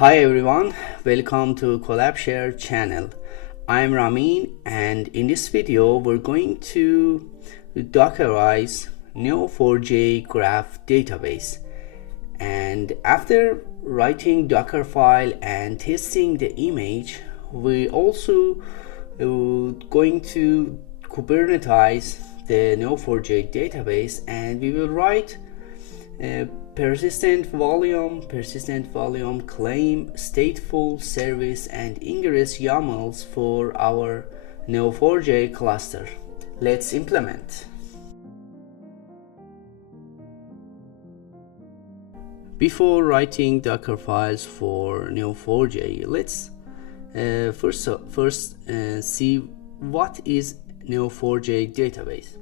Hi everyone, welcome to Collabshare channel. I'm Ramin, and in this video we're going to Dockerize Neo4j Graph database. And after writing Dockerfile and testing the image, we also going to Kubernetes the Neo4j database, and we will write persistent volume, claim, stateful, service, and ingress YAMLs for our Neo4j cluster. Let's implement. Before writing Docker files for Neo4j, let's first see what is Neo4j database.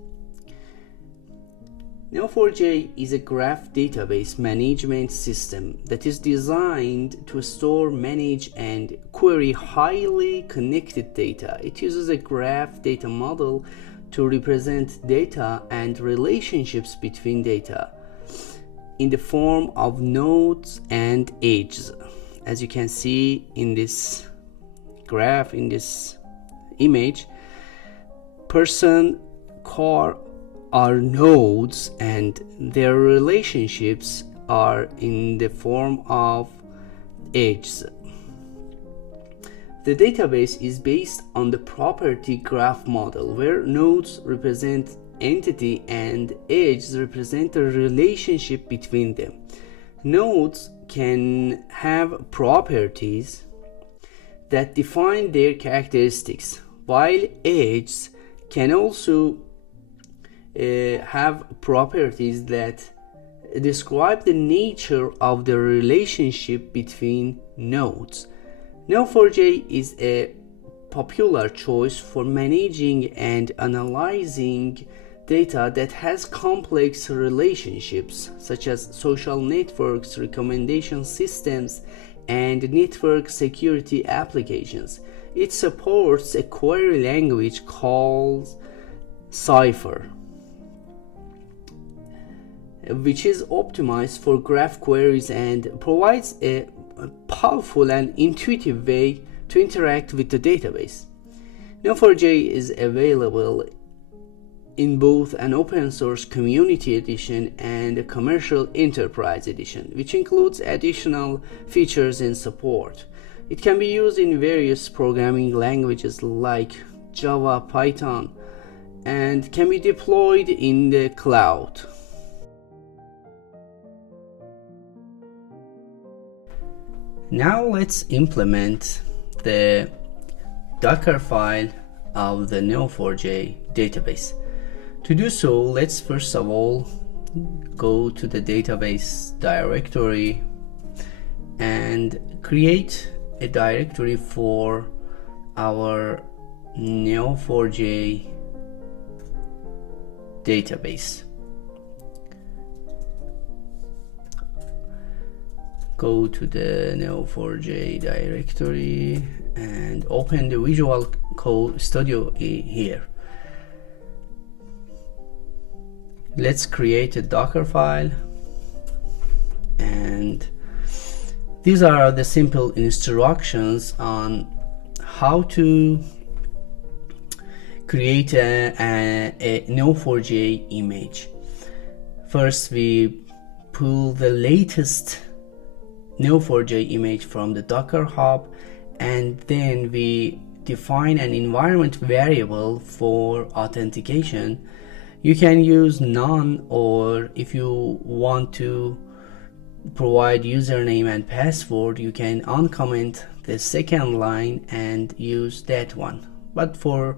Neo4j is a graph database management system that is designed to store, manage, and query highly connected data. It uses a graph data model to represent data and relationships between data in the form of nodes and edges. As you can see in this graph, in this image, person, car are nodes and their relationships are in the form of edges. The database is based on the property graph model, where nodes represent entity and edges represent the relationship between them. Nodes can have properties that define their characteristics, while edges can also have properties that describe the nature of the relationship between nodes. Neo4j is a popular choice for managing and analyzing data that has complex relationships, such as social networks, recommendation systems, and network security applications. It supports a query language called Cypher, which is optimized for graph queries and provides a powerful and intuitive way to interact with the database. Neo4j is available in both an open source community edition and a commercial enterprise edition, which includes additional features and support. It can be used in various programming languages like Java, Python, and can be deployed in the cloud. Now let's implement the Dockerfile of the Neo4j database. To do so, let's first of all go to the database directory and create a directory for our Neo4j database. Go to the Neo4j directory and open the Visual Code Studio here. Let's create a Docker file, and these are the simple instructions on how to create a Neo4j image. First, we pull the latest Neo4j image from the Docker Hub, and then we define an environment variable for authentication. You can use none, or if you want to provide username and password, you can uncomment the second line and use that one. But for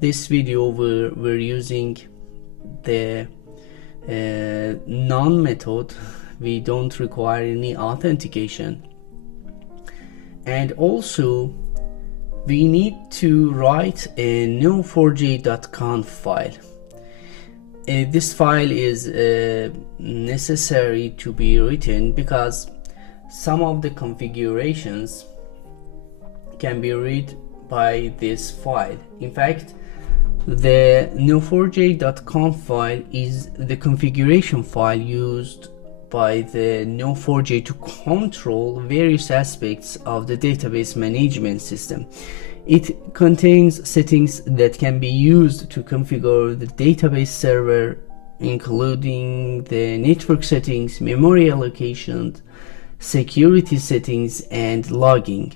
this video, we're using the none method. We don't require any authentication. And also we need to write a Neo4j.conf file. This file is necessary to be written because some of the configurations can be read by this file. In fact, the Neo4j.conf file is the configuration file used by the Neo4j to control various aspects of the database management system. It contains settings that can be used to configure the database server, including the network settings, memory allocation, security settings, and logging.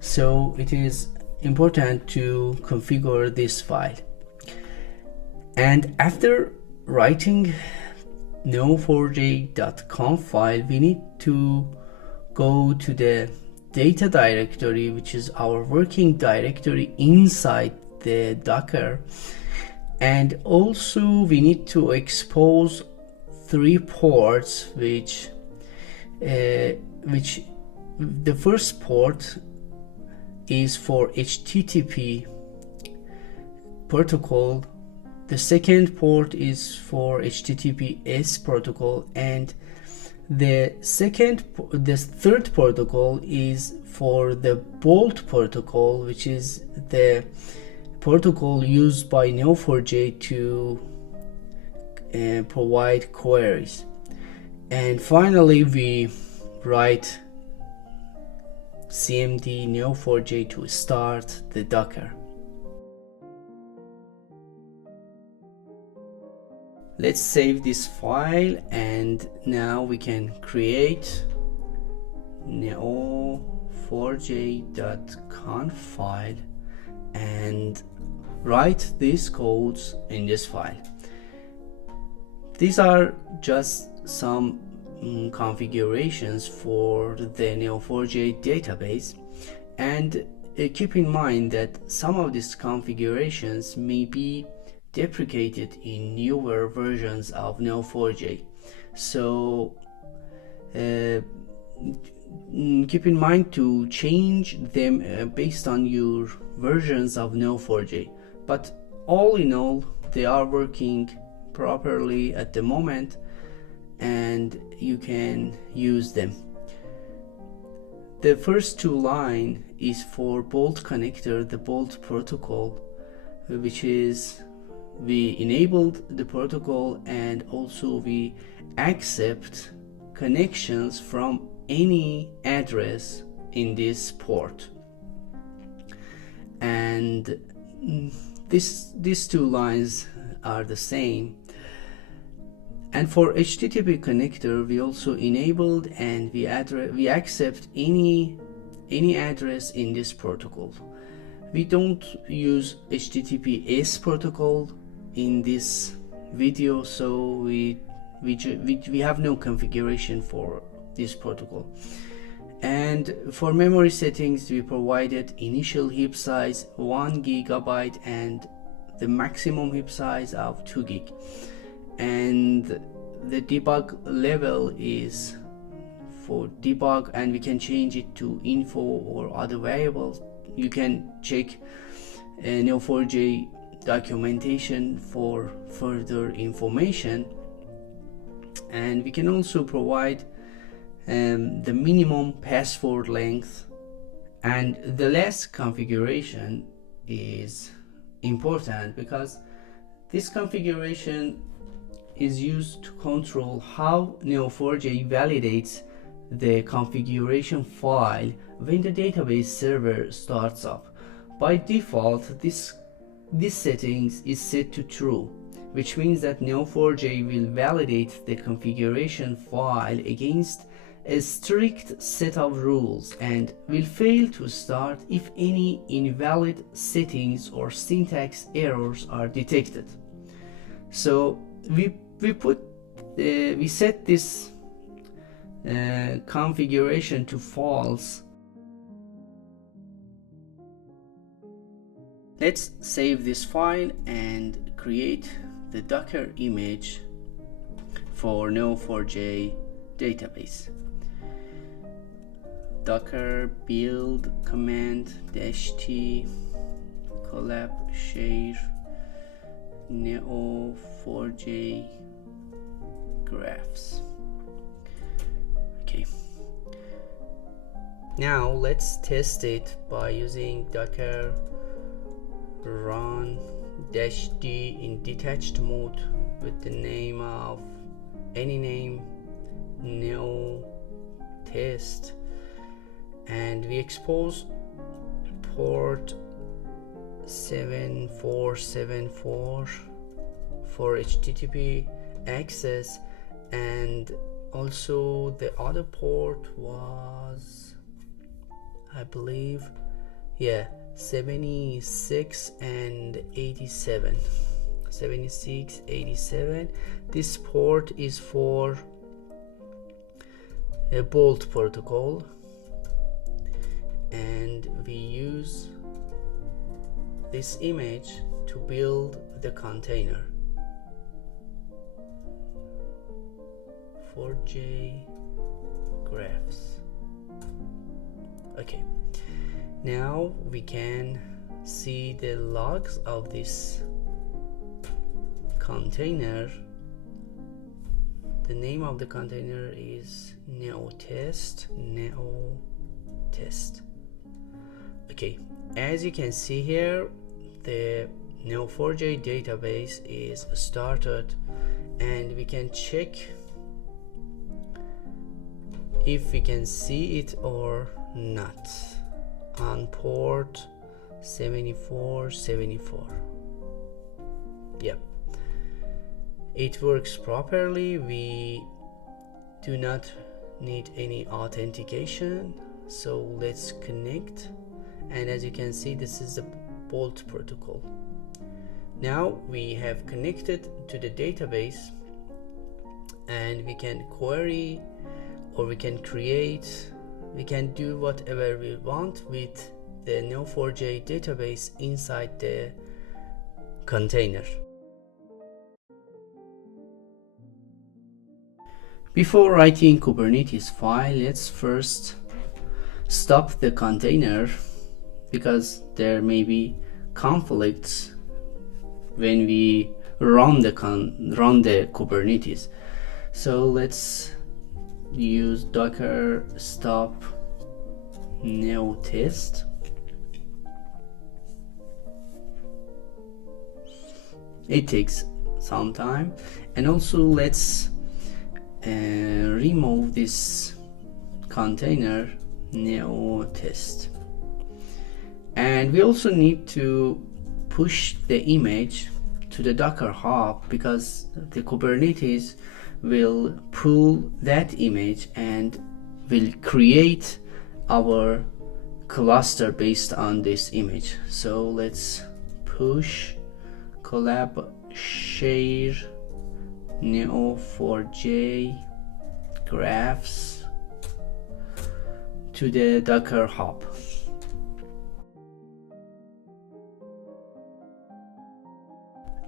So it is important to configure this file. And after writing Neo4j.conf file, we need to go to the data directory, which is our working directory inside the Docker. And also we need to expose 3 ports, which the first port is for HTTP protocol, the second port is for HTTPS protocol, and the third protocol is for the Bolt protocol, which is the protocol used by Neo4j to provide queries. And finally we write cmd Neo4j to start the Docker. Let's save this file, and now we can create Neo4j.conf file and write these codes in this file. These are just some configurations for the Neo4j database, and keep in mind that some of these configurations may be deprecated in newer versions of Neo4j. So keep in mind to change them based on your versions of Neo4j. But all in all, they are working properly at the moment, and you can use them. The first 2 lines is for Bolt connector, the Bolt protocol, which is we enabled the protocol, and also we accept connections from any address in this port. And these 2 lines are the same. And for HTTP connector, we also enabled and we accept any address in this protocol. We don't use HTTPS protocol in this video, so we have no configuration for this protocol. And for memory settings, we provided initial heap size 1 GB and the maximum heap size of 2 GB. And the debug level is for debug, and we can change it to info or other variables. You can check Neo4j documentation for further information. And we can also provide the minimum password length, and the last configuration is important because this configuration is used to control how Neo4j validates the configuration file when the database server starts up. By default, this settings is set to true, which means that Neo4j will validate the configuration file against a strict set of rules and will fail to start if any invalid settings or syntax errors are detected. So we set this configuration to false. Let's save this file and create the Docker image for Neo4j database. Docker build command -t Collabshare Neo4j graphs. Okay. Now let's test it by using Docker run -d in detached mode with the name of any name neo test, and we expose port 7474 for HTTP access, and also the other port was, I believe, 76 and 87. 76, 87. This port is for a Bolt protocol, and we use this image to build the container. 4j graphs. Okay, now we can see the logs of this container. The name of the container is neo test. Okay, as you can see here, the Neo4j database is started, and we can check if we can see it or not on port 7474. Yep, it works properly. We do not need any authentication, so let's connect. And as you can see, this is the Bolt protocol. Now we have connected to the database, and we can query, or we can create, we can do whatever we want with the Neo4j database inside the container. Before writing Kubernetes file, let's first stop the container, because there may be conflicts when we run the Kubernetes. So let's use docker stop neo test. It takes some time, and also let's remove this container neo test. And we also need to push the image to the Docker Hub, because the Kubernetes will pull that image and will create our cluster based on this image. So let's push Collabshare Neo4j graphs to the Docker Hub.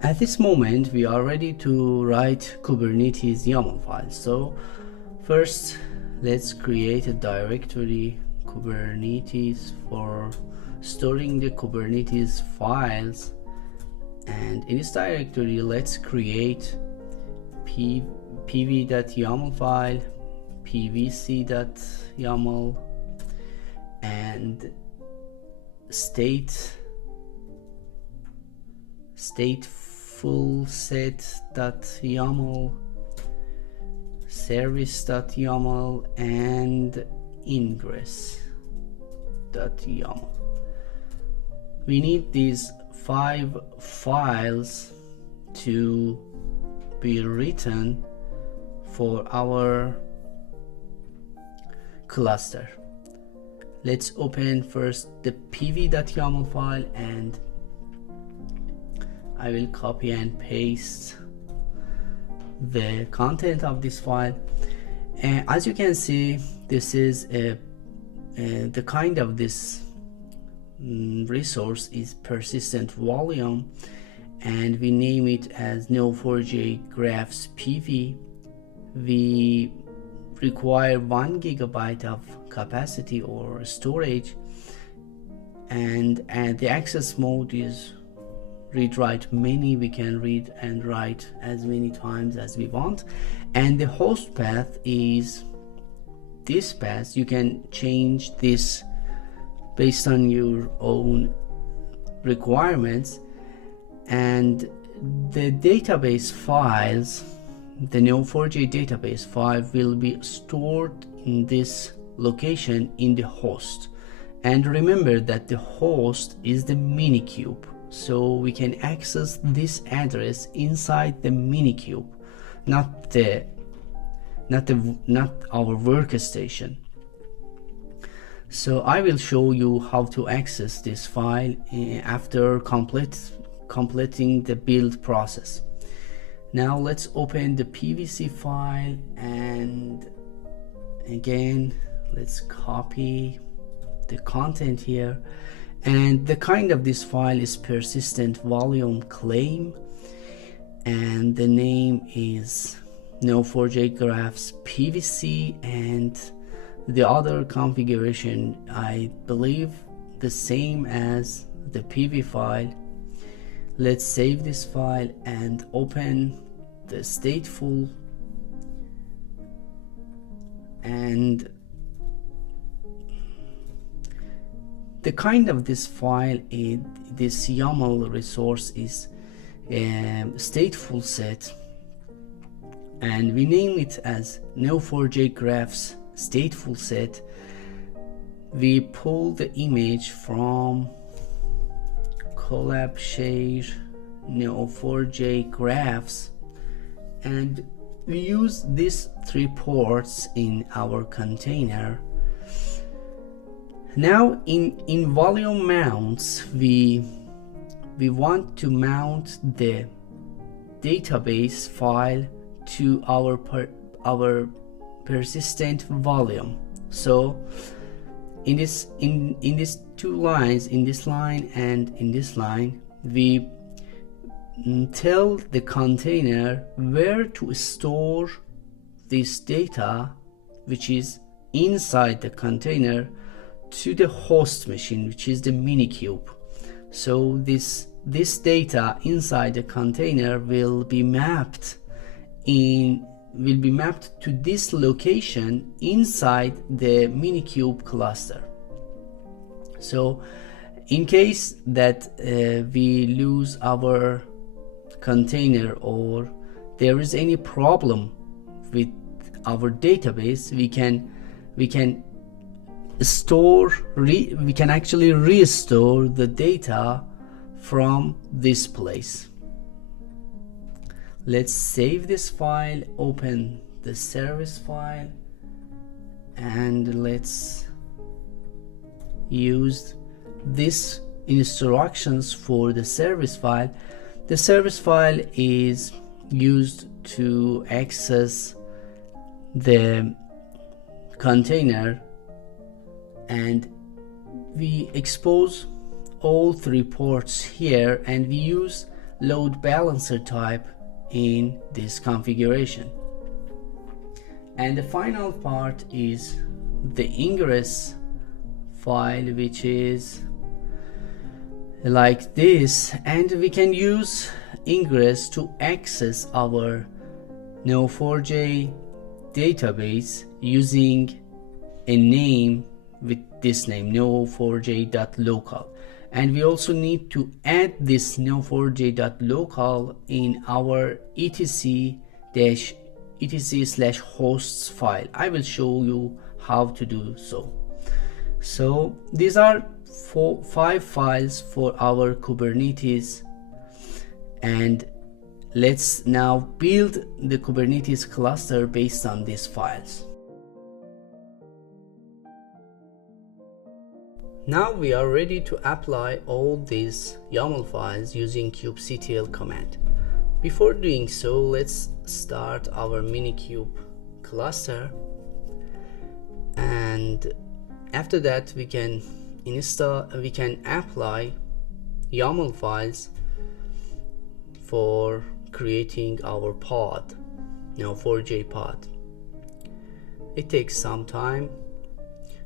At this moment, we are ready to write Kubernetes YAML files. So first, let's create a directory Kubernetes for storing the Kubernetes files. And in this directory, let's create pv.yaml file, pvc.yaml, and stateful set.yaml, service.yaml, and ingress.yaml. We need these 5 files to be written for our cluster. Let's open first the pv.yaml file, and I will copy and paste the content of this file. And as you can see, this is the kind of this resource is persistent volume, and we name it as Neo4j graphs pv. We require 1 GB of capacity or storage, and the access mode is read write many. We can read and write as many times as we want, and the host path is this path. You can change this based on your own requirements. And the database files the Neo4j database file will be stored in this location in the host. And remember that the host is the minikube, so we can access this address inside the minikube, not our workstation. So I will show you how to access this file after completing the build process. Now let's open the PVC file, and again let's copy the content here, and the kind of this file is persistent volume claim, and the name is Neo4j graphs PVC, and the other configuration I believe the same as the PV file. Let's save this file and open the stateful, and the kind of this file is this YAML resource is stateful set, and we name it as Neo4j graphs stateful set. We pull the image from Collabshare Neo4j graphs, and we use these 3 ports in our container. Now in volume mounts, we want to mount the database file to our persistent volume. So in these 2 lines, in this line and in this line, we tell the container where to store this data, which is inside the container, to the host machine, which is the minikube. So this data inside the container will be mapped to this location inside the minikube cluster. So in case that we lose our container or there is any problem with our database, we can actually restore the data from this place. Let's save this file, open the service file, and let's use this instructions for the service file. The service file is used to access the container, and we expose all 3 ports here, and we use load balancer type in this configuration. And the final part is the ingress file, which is like this, and we can use ingress to access our Neo4j database using a name with this name, Neo4j.local. And we also need to add this Neo4j.local in our etc/hosts file. I will show you how to do so. So these are 5 files for our Kubernetes, and let's now build the Kubernetes cluster based on these files. Now we are ready to apply all these YAML files using kubectl command. Before doing so, let's start our minikube cluster, and after that we can apply YAML files for creating our pod, Neo4j pod. It takes some time.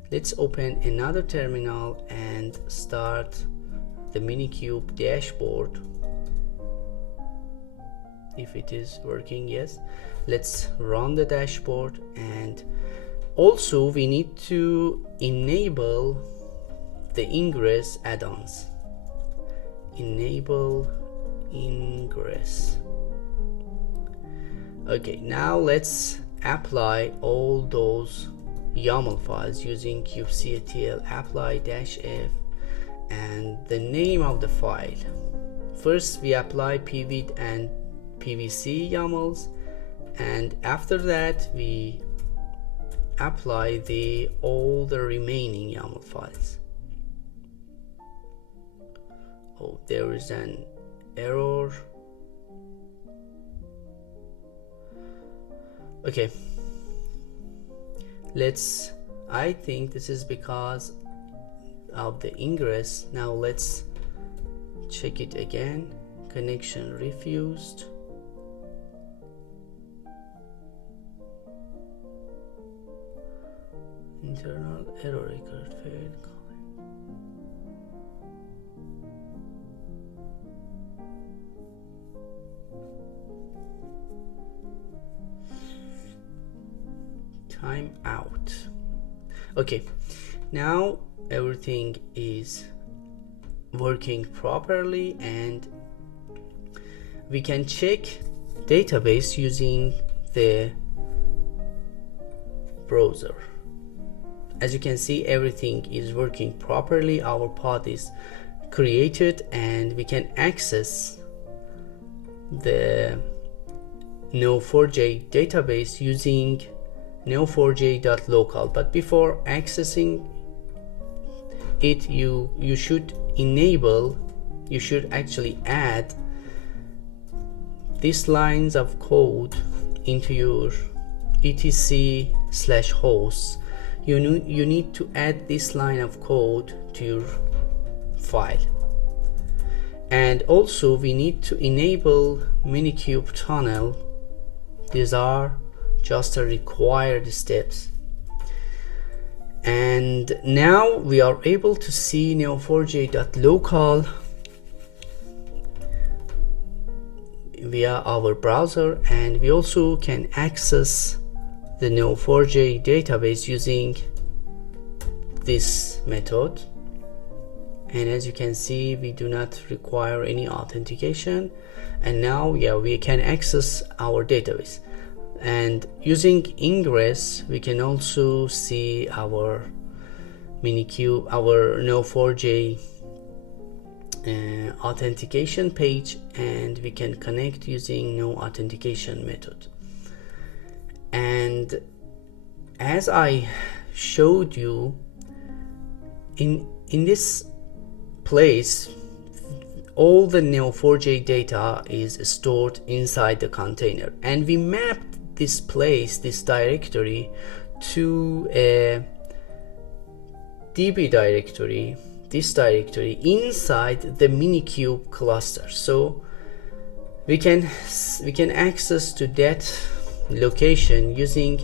Let's open another terminal and start the minikube dashboard. If it is working, yes. Let's run the dashboard, and also we need to enable the ingress add-ons. Enable ingress. Okay, now let's apply all those YAML files using kubectl apply-f and the name of the file. First we apply pvid and pvc YAMLs, and after that we apply all the remaining YAML files. Oh, there is an error. Okay, I think this is because of the ingress. Now let's check it again. Connection refused. Internal error record failed. Time out. Okay, now everything is working properly and we can check database using the browser. As you can see, everything is working properly. Our pod is created and we can access the Neo4j database using Neo4j.local. But before accessing it, you should actually add these lines of code into your etc/hosts. You need to add this line of code to your file, and also we need to enable minikube tunnel. These are just the required steps. And now we are able to see Neo4j.local via our browser, and we also can access the Neo4j database using this method. And as you can see, we do not require any authentication, and now we can access our database. And using ingress, we can also see our minikube, our Neo4j authentication page, and we can connect using no authentication method. And as I showed you, in this place, all the Neo4j data is stored inside the container, and we mapped this place, this directory, to a DB directory, this directory inside the minikube cluster. So we can access to that location using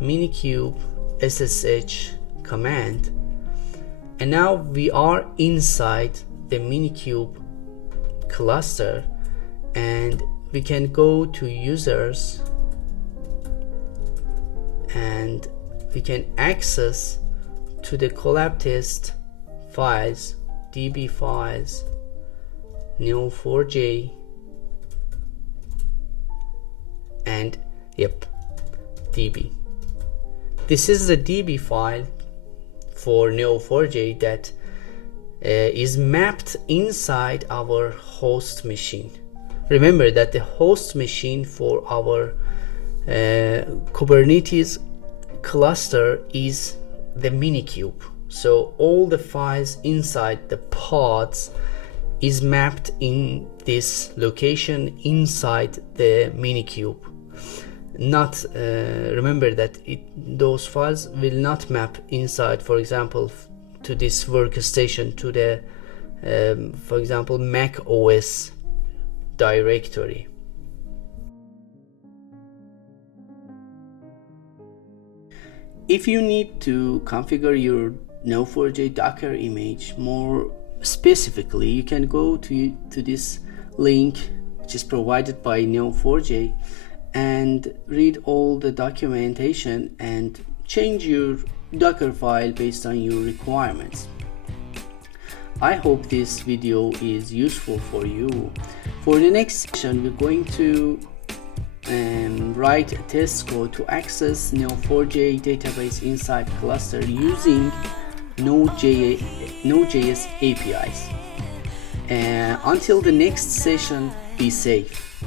minikube ssh command, and now we are inside the minikube cluster, and we can go to users and we can access to the collab test files, db files, neo4j, and db. This is the db file for Neo4j that is mapped inside our host machine. Remember that the host machine for our Kubernetes cluster is the minikube. So all the files inside the pods is mapped in this location inside the minikube. Not remember that those files will not map inside, for example, to this workstation, to the for example Mac OS directory. If you need to configure your Neo4j Docker image more specifically, you can go to this link, which is provided by Neo4j, and read all the documentation and change your Docker file based on your requirements. I hope this video is useful for you. For the next section, we're going to write a test code to access Neo4j database inside cluster using Node.js APIs. Until the next session, be safe.